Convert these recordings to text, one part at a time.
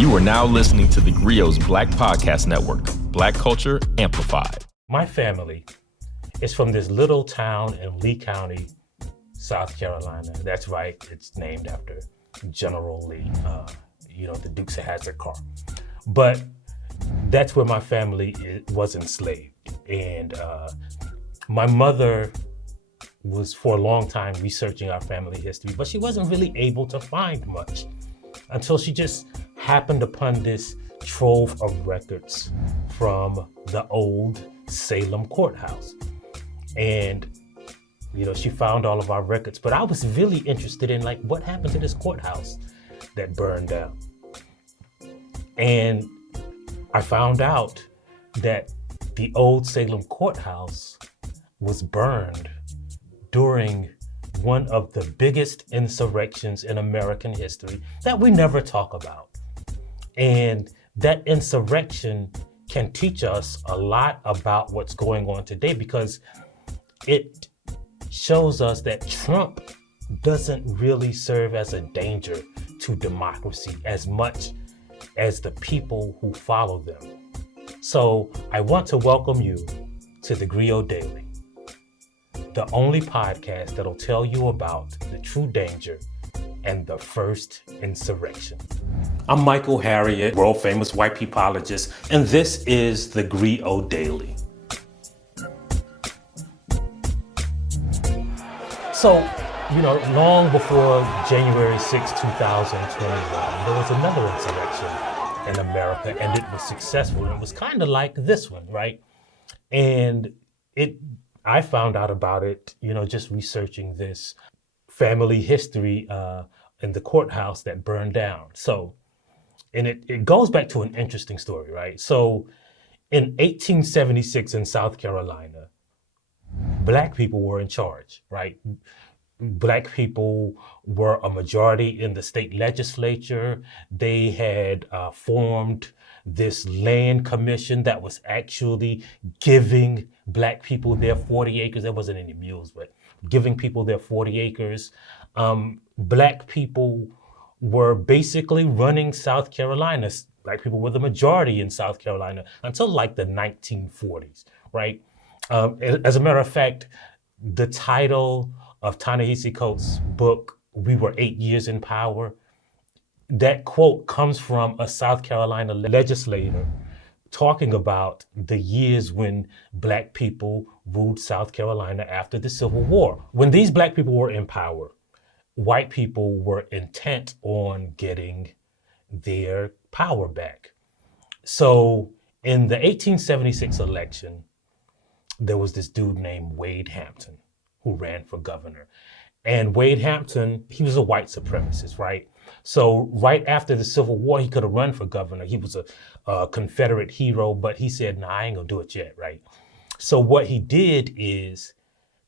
You are now listening to TheGrio's Black Podcast Network, Black Culture Amplified. My family is from this little town in Lee County, South Carolina. That's right, it's named after General Lee, the Dukes of Hazzard car. But that's where my family was enslaved. And my mother was for a long time researching our family history, but she wasn't really able to find much until she just happened upon this trove of records from the old Salem courthouse. And, she found all of our records, but I was really interested in what happened to this courthouse that burned down. And I found out that the old Salem courthouse was burned during one of the biggest insurrections in American history that we never talk about. And that insurrection can teach us a lot about what's going on today, because it shows us that Trump doesn't really serve as a danger to democracy as much as the people who follow them. So I want to welcome you to TheGrio Daily, the only podcast that'll tell you about the true danger and the First Insurrection. I'm Michael Harriot, world famous white peopleologist, and this is TheGrio Daily. So, long before January 6, 2021, there was another insurrection in America, and it was successful. It was kind of like this one, right? And I found out about it, just researching this family history in the courthouse that burned down. So, and it goes back to an interesting story, right? So in 1876 in South Carolina, Black people were in charge, right? Black people were a majority in the state legislature. They had formed this land commission that was actually giving Black people their 40 acres. There wasn't any mules, but giving people their 40 acres. Black people were basically running South Carolina. Black people were the majority in South Carolina until the 1940s, right? As a matter of fact, the title of Ta-Nehisi Coates' book, We Were 8 Years in Power, that quote comes from a South Carolina legislator talking about the years when Black people ruled South Carolina after the Civil War. When these Black people were in power, white people were intent on getting their power back. So in the 1876 election, there was this dude named Wade Hampton who ran for governor. And Wade Hampton, he was a white supremacist, right? So right after the Civil War, he could have run for governor. He was a Confederate hero, but he said, nah, I ain't gonna do it yet, right? So what he did is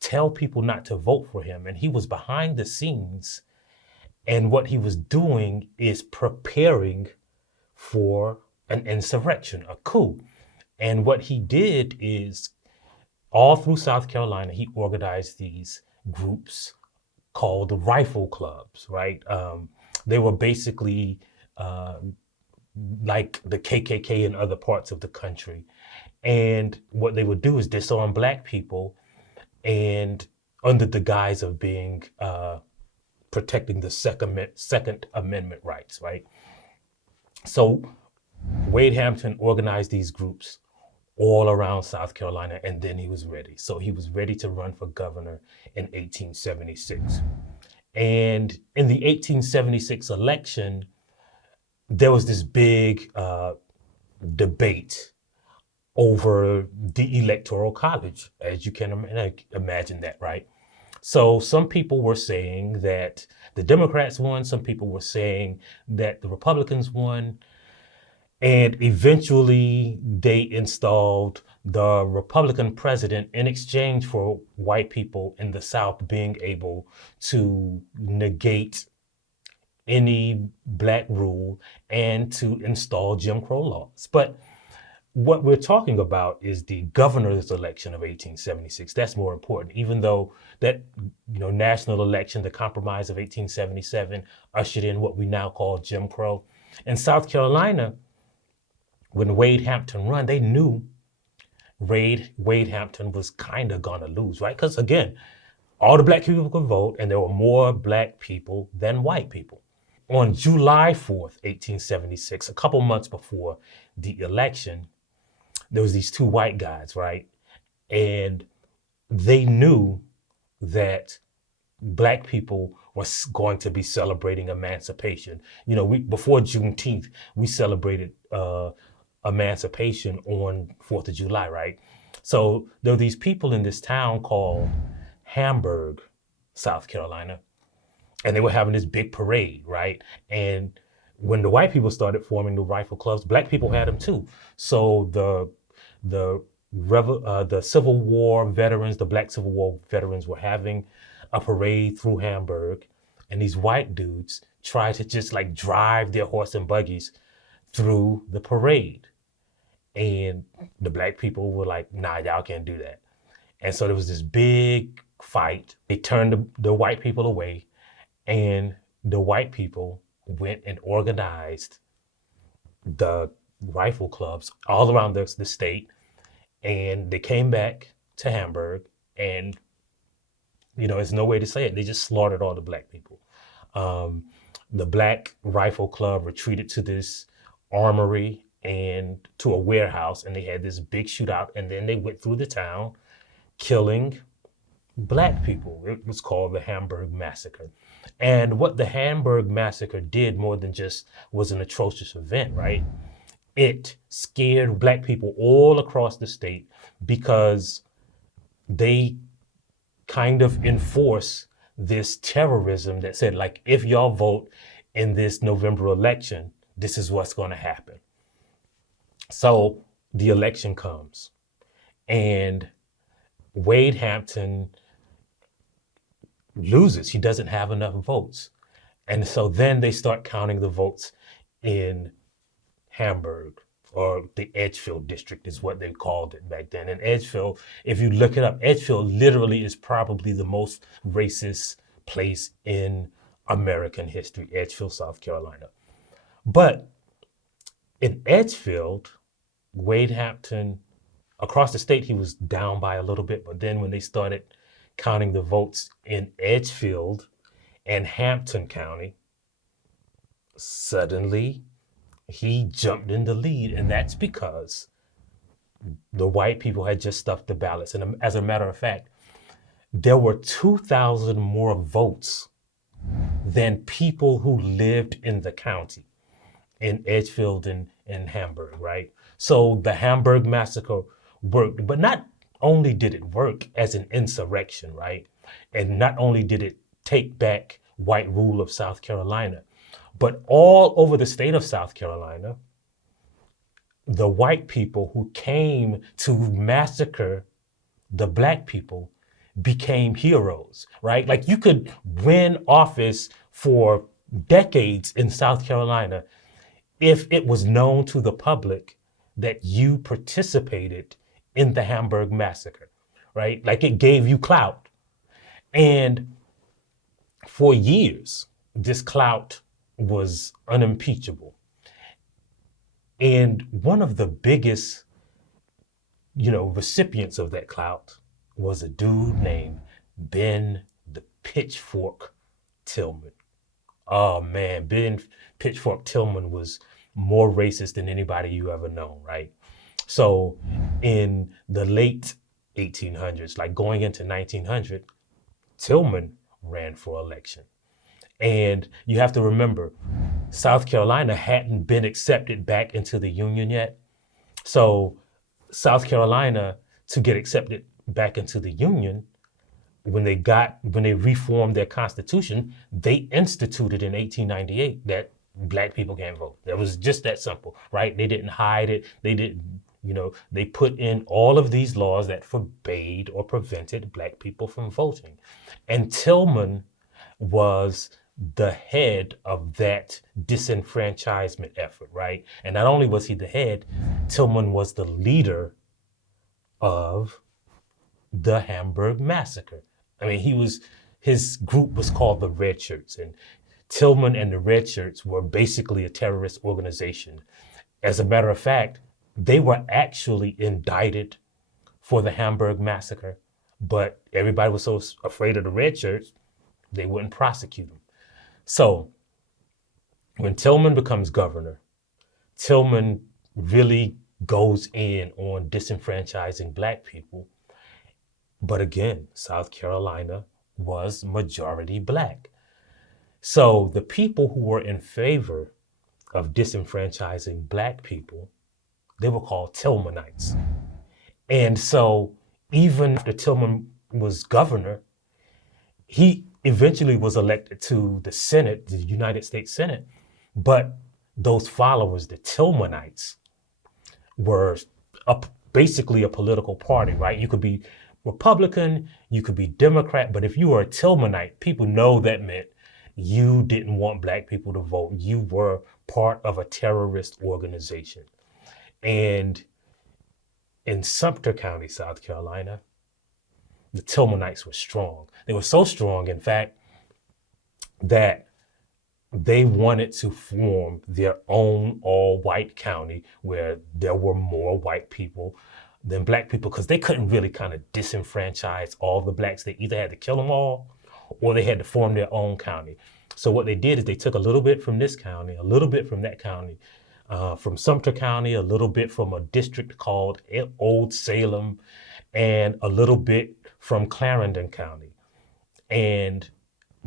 tell people not to vote for him. And he was behind the scenes. And what he was doing is preparing for an insurrection, a coup. And what he did is all through South Carolina, he organized these groups called the rifle clubs, right? They were basically like the KKK in other parts of the country. And what they would do is disarm Black people, and under the guise of being protecting the Second Amendment rights, right? So Wade Hampton organized these groups all around South Carolina, and then he was ready. So he was ready to run for governor in 1876. And in the 1876 election, there was this big debate over the Electoral College, as you can imagine that, right? So some people were saying that the Democrats won, some people were saying that the Republicans won, and eventually they installed the Republican president in exchange for white people in the South being able to negate any Black rule and to install Jim Crow laws. But what we're talking about is the governor's election of 1876. That's more important, even though that national election, the Compromise of 1877, ushered in what we now call Jim Crow. In South Carolina, when Wade Hampton run, they knew Wade Hampton was kind of gonna lose, right? Because again, all the black people could vote, and there were more black people than white people. On July 4th, 1876, a couple months before the election, there was these two white guys, right? And they knew that black people was going to be celebrating emancipation. You know, before Juneteenth, we celebrated emancipation on 4th of July, right? So there were these people in this town called Hamburg, South Carolina, and they were having this big parade, right? And when the white people started forming the rifle clubs, black people had them too. So the Civil War veterans, the Black Civil War veterans, were having a parade through Hamburg, and these white dudes tried to just like drive their horse and buggies through the parade. And the black people were like, nah, y'all can't do that. And so there was this big fight. They turned the white people away, and the white people went and organized the rifle clubs all around the state. And they came back to Hamburg, and, you know, there's no way to say it. They just slaughtered all the black people. The Black Rifle Club retreated to this armory and to a warehouse, and they had this big shootout, and then they went through the town killing black people. It was called the Hamburg Massacre. And what the Hamburg Massacre did more than just was an atrocious event, right? It scared black people all across the state because they kind of enforce this terrorism that said, like, if y'all vote in this November election, this is what's going to happen. So the election comes, and Wade Hampton loses. He doesn't have enough votes. And so then they start counting the votes in Hamburg, or the Edgefield district is what they called it back then. And Edgefield, if you look it up, Edgefield literally is probably the most racist place in American history, Edgefield, South Carolina. But in Edgefield, Wade Hampton, across the state, he was down by a little bit. But then when they started counting the votes in Edgefield and Hampton County, suddenly he jumped in the lead. And that's because the white people had just stuffed the ballots. And as a matter of fact, there were 2,000 more votes than people who lived in the county, in Edgefield and Hamburg, right? So the Hamburg Massacre worked, but not only did it work as an insurrection, right? And not only did it take back white rule of South Carolina, but all over the state of South Carolina, the white people who came to massacre the black people became heroes, right? Like, you could win office for decades in South Carolina if it was known to the public that you participated in the Hamburg Massacre, right? Like, it gave you clout. And for years, this clout was unimpeachable. And one of the biggest, recipients of that clout was a dude named Ben the Pitchfork Tillman. Oh man, Ben Pitchfork Tillman was more racist than anybody you ever known, right? So in the late 1800s, like going into 1900, Tillman ran for election. And you have to remember, South Carolina hadn't been accepted back into the Union yet. So South Carolina, to get accepted back into the Union, when they reformed their constitution, they instituted in 1898 that black people can't vote. That was just that simple, right? They didn't hide it. They didn't, they put in all of these laws that forbade or prevented black people from voting. And Tillman was the head of that disenfranchisement effort, right? And not only was he the head, Tillman was the leader of the Hamburg Massacre. I mean, his group was called the Red Shirts, and Tillman and the Red Shirts were basically a terrorist organization. As a matter of fact, they were actually indicted for the Hamburg Massacre, but everybody was so afraid of the Red Shirts, they wouldn't prosecute them. So when Tillman becomes governor, Tillman really goes in on disenfranchising Black people. But again, South Carolina was majority Black. So the people who were in favor of disenfranchising Black people, they were called Tillmanites. And so even after Tillman was governor, he eventually was elected to the Senate, the United States Senate. But those followers, the Tillmanites, were basically a political party, right? You could be Republican, you could be Democrat, but if you were a Tillmanite, people know that meant you didn't want Black people to vote. You were part of a terrorist organization. And in Sumter County, South Carolina, the Tillmanites were strong. They were so strong, in fact, that they wanted to form their own all-white county where there were more white people than Black people, because they couldn't really kind of disenfranchise all the Blacks. They either had to kill them all or they had to form their own county. So what they did is they took a little bit from this county, a little bit from that county, from Sumter County, a little bit from a district called Old Salem, and a little bit from Clarendon County. And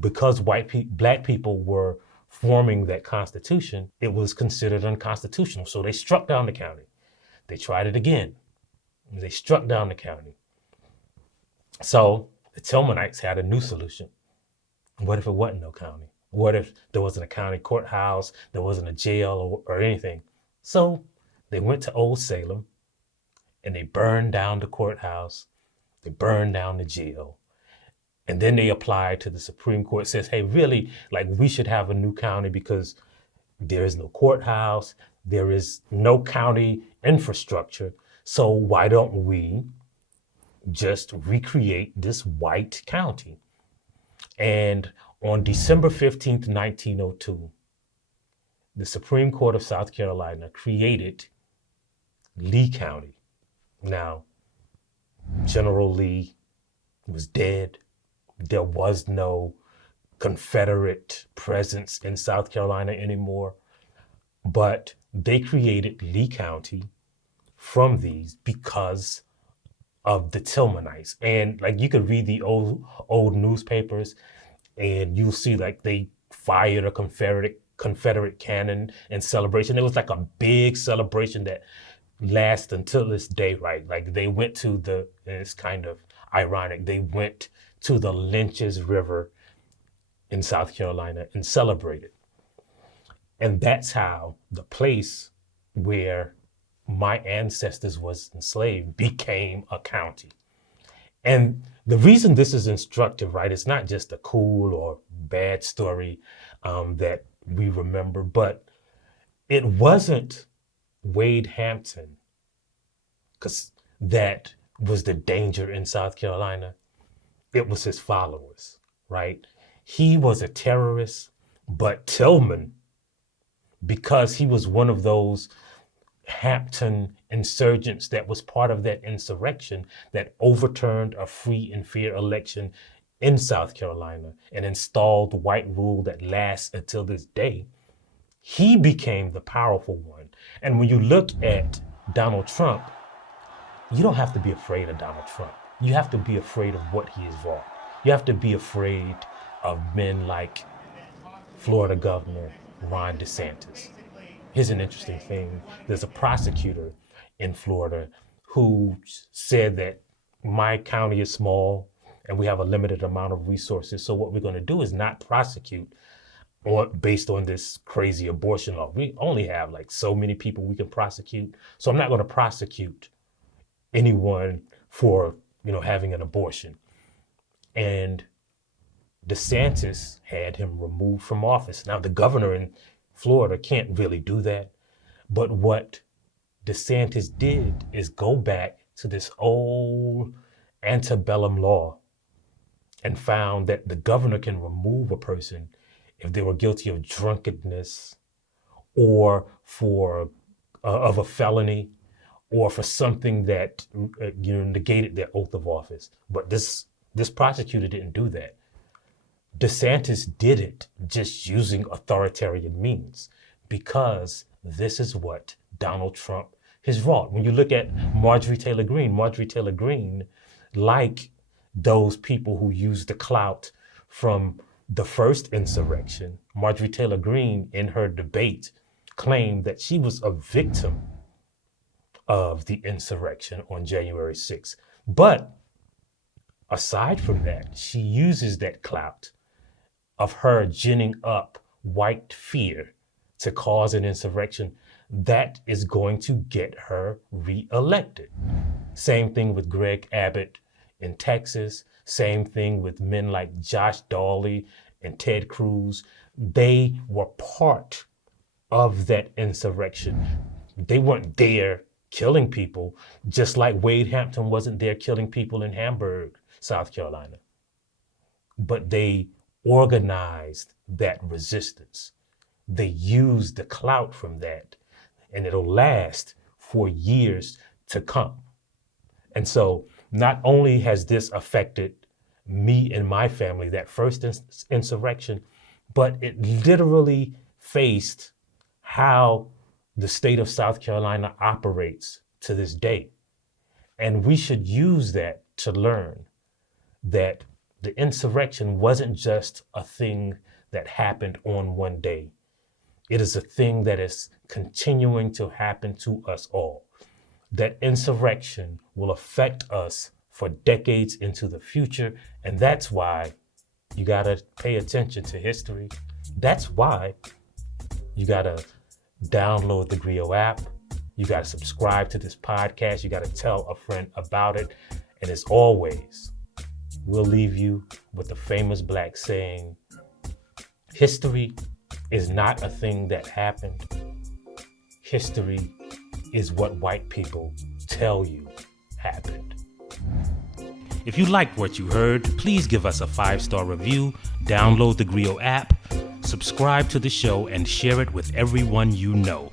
because Black people were forming that constitution, it was considered unconstitutional. So they struck down the county. They tried it again. They struck down the county. So the Tillmanites had a new solution. What if it wasn't no county? What if there wasn't a county courthouse, there wasn't a jail or anything? So they went to Old Salem and they burned down the courthouse, they burned down the jail. And then they applied to the Supreme Court, says, hey, really, like, we should have a new county because there is no courthouse, there is no county infrastructure. So why don't we just recreate this white county? And on December 15th, 1902, the Supreme Court of South Carolina created Lee County. Now, General Lee was dead. There was no Confederate presence in South Carolina anymore, but they created Lee County from these because of the Tillmanites. And like, you could read the old newspapers and you'll see like they fired a Confederate cannon in celebration. It was like a big celebration that lasts until this day, right? Like they went to and it's kind of ironic, they went to the Lynch's River in South Carolina and celebrated. And that's how the place where my ancestors was enslaved became a county. And the reason this is instructive, right, it's not just a cool or bad story that we remember, but it wasn't Wade Hampton, because that was the danger in South Carolina. It was his followers, right? He was a terrorist, but Tillman, because he was one of those Hampton insurgents that was part of that insurrection that overturned a free and fair election in South Carolina and installed white rule that lasts until this day, he became the powerful one. And when you look at Donald Trump, you don't have to be afraid of Donald Trump. You have to be afraid of what he has wrought. You have to be afraid of men like Florida Governor Ron DeSantis. Here's an interesting thing. There's a prosecutor in Florida who said that my county is small and we have a limited amount of resources. So what we're going to do is not prosecute based on this crazy abortion law. We only have like so many people we can prosecute. So I'm not going to prosecute anyone for, having an abortion. And DeSantis had him removed from office. Now the governor in Florida can't really do that. But what DeSantis did is go back to this old antebellum law and found that the governor can remove a person if they were guilty of drunkenness or for of a felony or for something that negated their oath of office. But this prosecutor didn't do that. DeSantis did it just using authoritarian means because this is what Donald Trump has wrought. When you look at Marjorie Taylor Greene, like those people who used the clout from the first insurrection, Marjorie Taylor Greene in her debate claimed that she was a victim of the insurrection on January 6th. But aside from that, she uses that clout of her ginning up white fear to cause an insurrection that is going to get her reelected. Same thing with Greg Abbott in Texas. Same thing with men like Josh Dawley and Ted Cruz. They were part of that insurrection. They weren't there killing people, just like Wade Hampton wasn't there killing people in Hamburg, South Carolina. But they organized that resistance. They used the clout from that, and it'll last for years to come. And so not only has this affected me and my family, that first insurrection, but it literally faced how the state of South Carolina operates to this day. And we should use that to learn that the insurrection wasn't just a thing that happened on one day. It is a thing that is continuing to happen to us all. That insurrection will affect us for decades into the future. And that's why you gotta pay attention to history. That's why you gotta download the TheGrio app. You gotta subscribe to this podcast. You gotta tell a friend about it. And as always, we'll leave you with the famous Black saying, history is not a thing that happened. History is what white people tell you happened. If you liked what you heard, please give us a 5-star review, download the TheGrio app, subscribe to the show, and share it with everyone you know.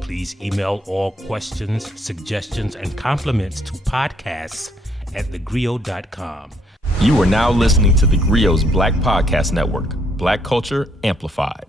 Please email all questions, suggestions, and compliments to podcasts@thegrio.com. You are now listening to TheGrio's Black Podcast Network, Black Culture Amplified.